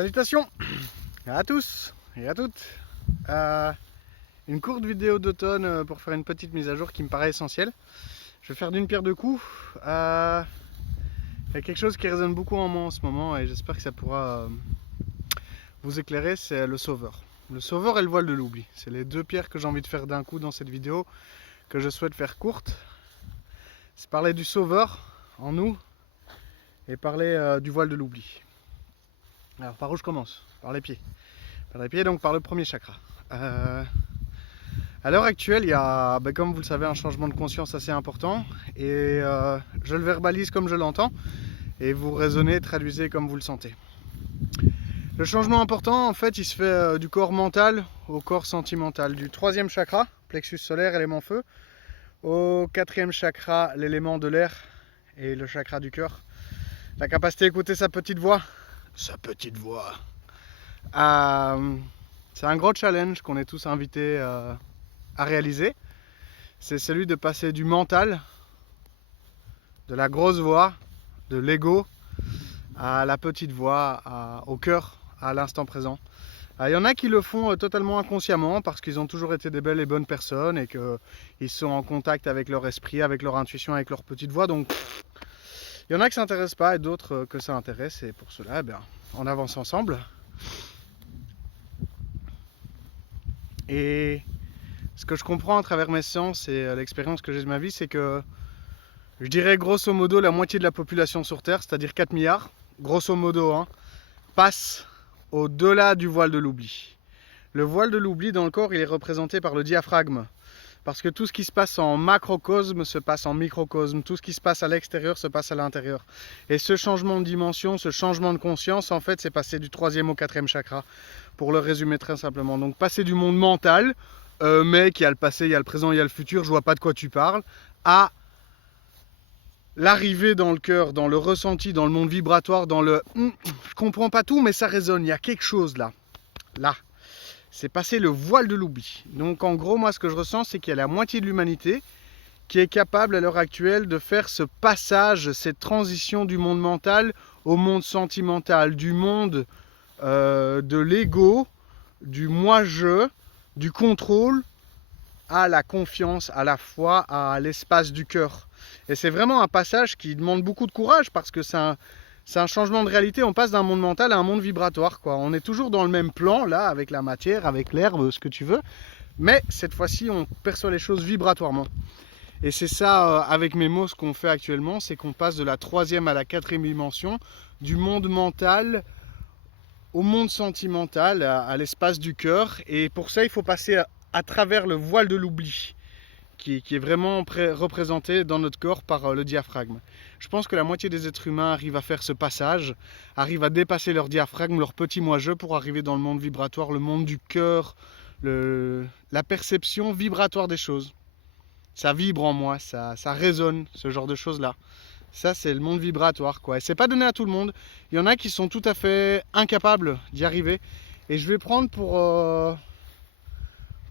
Salutations à tous et à toutes. Une courte vidéo d'automne pour faire une petite mise à jour qui me paraît essentielle. Je vais faire d'une pierre deux coups. Il y a quelque chose qui résonne beaucoup en moi en ce moment et j'espère que ça pourra vous éclairer, c'est le sauveur. Le sauveur et le voile de l'oubli. C'est les deux pierres que j'ai envie de faire d'un coup dans cette vidéo, que je souhaite faire courte. C'est parler du sauveur en nous et parler du voile de l'oubli. Alors par où je commence? Par les pieds. Par les pieds, donc par le premier chakra. À l'heure actuelle, il y a, comme vous le savez, un changement de conscience assez important. Et je le verbalise comme je l'entends. Et vous raisonnez, traduisez comme vous le sentez. Le changement important, en fait, il se fait du corps mental au corps sentimental. Du troisième chakra, plexus solaire, élément feu, au quatrième chakra, l'élément de l'air et le chakra du cœur. La capacité d'écouter sa petite voix. Sa petite voix. C'est un gros challenge qu'on est tous invités à réaliser. C'est celui de passer du mental, de la grosse voix, de l'ego, à la petite voix, au cœur, à l'instant présent. Il y en a qui le font totalement inconsciemment parce qu'ils ont toujours été des belles et bonnes personnes et qu'ils sont en contact avec leur esprit, avec leur intuition, avec leur petite voix. Donc il y en a qui ne s'intéressent pas et d'autres que ça intéresse. Et pour cela, on avance ensemble. Et ce que je comprends à travers mes séances et l'expérience que j'ai de ma vie, c'est que je dirais grosso modo la moitié de la population sur Terre, c'est-à-dire 4 milliards, grosso modo, passe au-delà du voile de l'oubli. Le voile de l'oubli dans le corps, il est représenté par le diaphragme. Parce que tout ce qui se passe en macrocosme se passe en microcosme. Tout ce qui se passe à l'extérieur se passe à l'intérieur. Et ce changement de dimension, ce changement de conscience, en fait, c'est passer du troisième au quatrième chakra. Pour le résumer très simplement. Donc passer du monde mental, mec, il y a le passé, il y a le présent, il y a le futur, je vois pas de quoi tu parles, à l'arrivée dans le cœur, dans le ressenti, dans le monde vibratoire, dans le je comprends pas tout, mais ça résonne, il y a quelque chose là. Là. C'est passer le voile de l'oubli. Donc en gros, moi ce que je ressens, c'est qu'il y a la moitié de l'humanité qui est capable à l'heure actuelle de faire ce passage, cette transition du monde mental au monde sentimental, du monde de l'ego, du moi-je, du contrôle, à la confiance, à la foi, à l'espace du cœur. Et c'est vraiment un passage qui demande beaucoup de courage parce que c'est un changement de réalité. On passe d'un monde mental à un monde vibratoire, quoi. On est toujours dans le même plan, là, avec la matière, avec l'herbe, ce que tu veux. Mais cette fois-ci, on perçoit les choses vibratoirement. Et c'est ça, avec mes mots, ce qu'on fait actuellement, c'est qu'on passe de la troisième à la quatrième dimension, du monde mental au monde sentimental, à l'espace du cœur. Et pour ça, il faut passer à travers le voile de l'oubli, qui est vraiment représenté dans notre corps par le diaphragme. Je pense que la moitié des êtres humains arrivent à faire ce passage, arrivent à dépasser leur diaphragme, leur petit moi-je, pour arriver dans le monde vibratoire, le monde du cœur, la perception vibratoire des choses. Ça vibre en moi, ça résonne, ce genre de choses-là. Ça, c'est le monde vibratoire, quoi. Et c'est pas donné à tout le monde. Il y en a qui sont tout à fait incapables d'y arriver. Et je vais prendre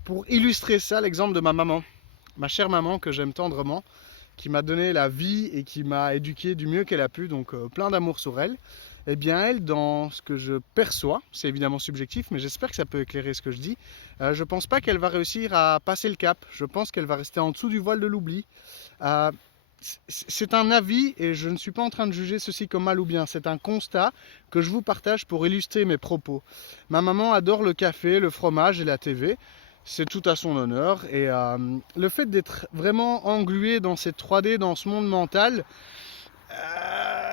pour illustrer ça l'exemple de ma maman. Ma chère maman que j'aime tendrement, qui m'a donné la vie et qui m'a éduqué du mieux qu'elle a pu, donc plein d'amour sur elle. Eh bien elle, dans ce que je perçois, c'est évidemment subjectif, mais j'espère que ça peut éclairer ce que je dis, je pense pas qu'elle va réussir à passer le cap. Je pense qu'elle va rester en dessous du voile de l'oubli. C'est un avis et je ne suis pas en train de juger ceci comme mal ou bien. C'est un constat que je vous partage pour illustrer mes propos. Ma maman adore le café, le fromage et la TV. C'est tout à son honneur. Et le fait d'être vraiment englué dans cette 3D, dans ce monde mental,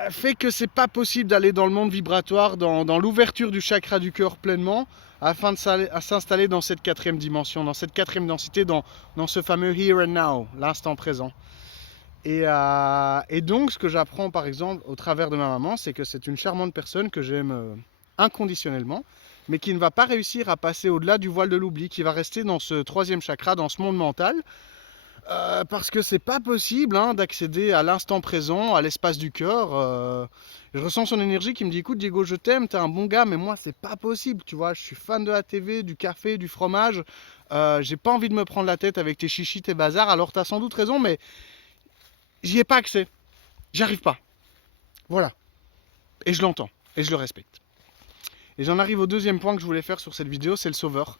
fait que c'est pas possible d'aller dans le monde vibratoire, dans l'ouverture du chakra du cœur pleinement, afin de s'installer dans cette quatrième dimension, dans cette quatrième densité, dans ce fameux here and now, l'instant présent. Et donc, ce que j'apprends par exemple au travers de ma maman, c'est que c'est une charmante personne que j'aime inconditionnellement, mais qui ne va pas réussir à passer au-delà du voile de l'oubli, qui va rester dans ce troisième chakra, dans ce monde mental, parce que c'est pas possible d'accéder à l'instant présent, à l'espace du cœur. Je ressens son énergie qui me dit: écoute Diego, je t'aime, t'es un bon gars, mais moi c'est pas possible, tu vois, je suis fan de la TV, du café, du fromage, j'ai pas envie de me prendre la tête avec tes chichis, tes bazars. Alors t'as sans doute raison, mais j'y ai pas accès, j'y arrive pas. Voilà. Et je l'entends, et je le respecte. Et j'en arrive au deuxième point que je voulais faire sur cette vidéo, c'est le sauveur.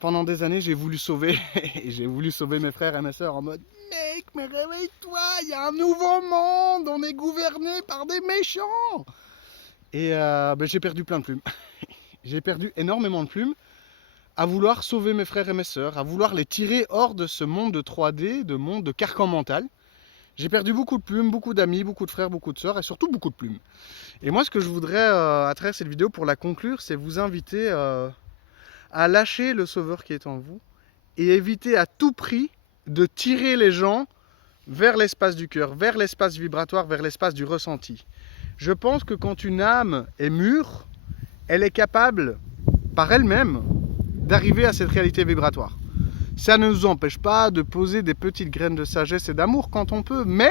Pendant des années, j'ai voulu sauver, j'ai voulu sauver mes frères et mes sœurs en mode mec, mais réveille-toi, il y a un nouveau monde, on est gouverné par des méchants. Et j'ai perdu plein de plumes. J'ai perdu énormément de plumes à vouloir sauver mes frères et mes sœurs, à vouloir les tirer hors de ce monde de 3D, de monde de carcan mental. J'ai perdu beaucoup de plumes, beaucoup d'amis, beaucoup de frères, beaucoup de sœurs et surtout beaucoup de plumes. Et moi, ce que je voudrais, à travers cette vidéo, pour la conclure, c'est vous inviter à lâcher le sauveur qui est en vous et éviter à tout prix de tirer les gens vers l'espace du cœur, vers l'espace vibratoire, vers l'espace du ressenti. Je pense que quand une âme est mûre, elle est capable, par elle-même, d'arriver à cette réalité vibratoire. Ça ne nous empêche pas de poser des petites graines de sagesse et d'amour quand on peut, mais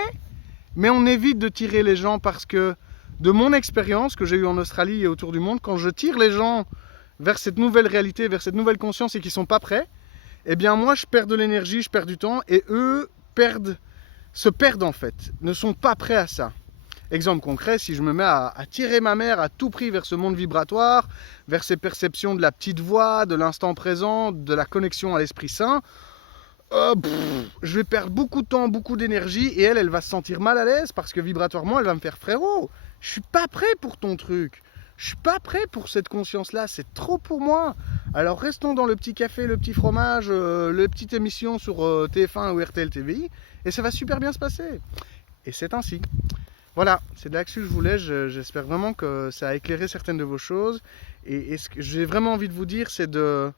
on évite de tirer les gens parce que, de mon expérience que j'ai eue en Australie et autour du monde, quand je tire les gens vers cette nouvelle réalité, vers cette nouvelle conscience et qu'ils ne sont pas prêts, eh bien moi je perds de l'énergie, je perds du temps et eux se perdent en fait, ne sont pas prêts à ça. Exemple concret, si je me mets à tirer ma mère à tout prix vers ce monde vibratoire, vers ces perceptions de la petite voix, de l'instant présent, de la connexion à l'Esprit Saint, je vais perdre beaucoup de temps, beaucoup d'énergie et elle va se sentir mal à l'aise parce que vibratoirement, elle va me faire frérot, je suis pas prêt pour ton truc. Je suis pas prêt pour cette conscience-là, c'est trop pour moi. Alors restons dans le petit café, le petit fromage, les petites émissions sur TF1 ou RTL TVI et ça va super bien se passer. Et c'est ainsi. Voilà, c'est de là-dessus que je voulais, j'espère vraiment que ça a éclairé certaines de vos choses. Et ce que j'ai vraiment envie de vous dire, c'est de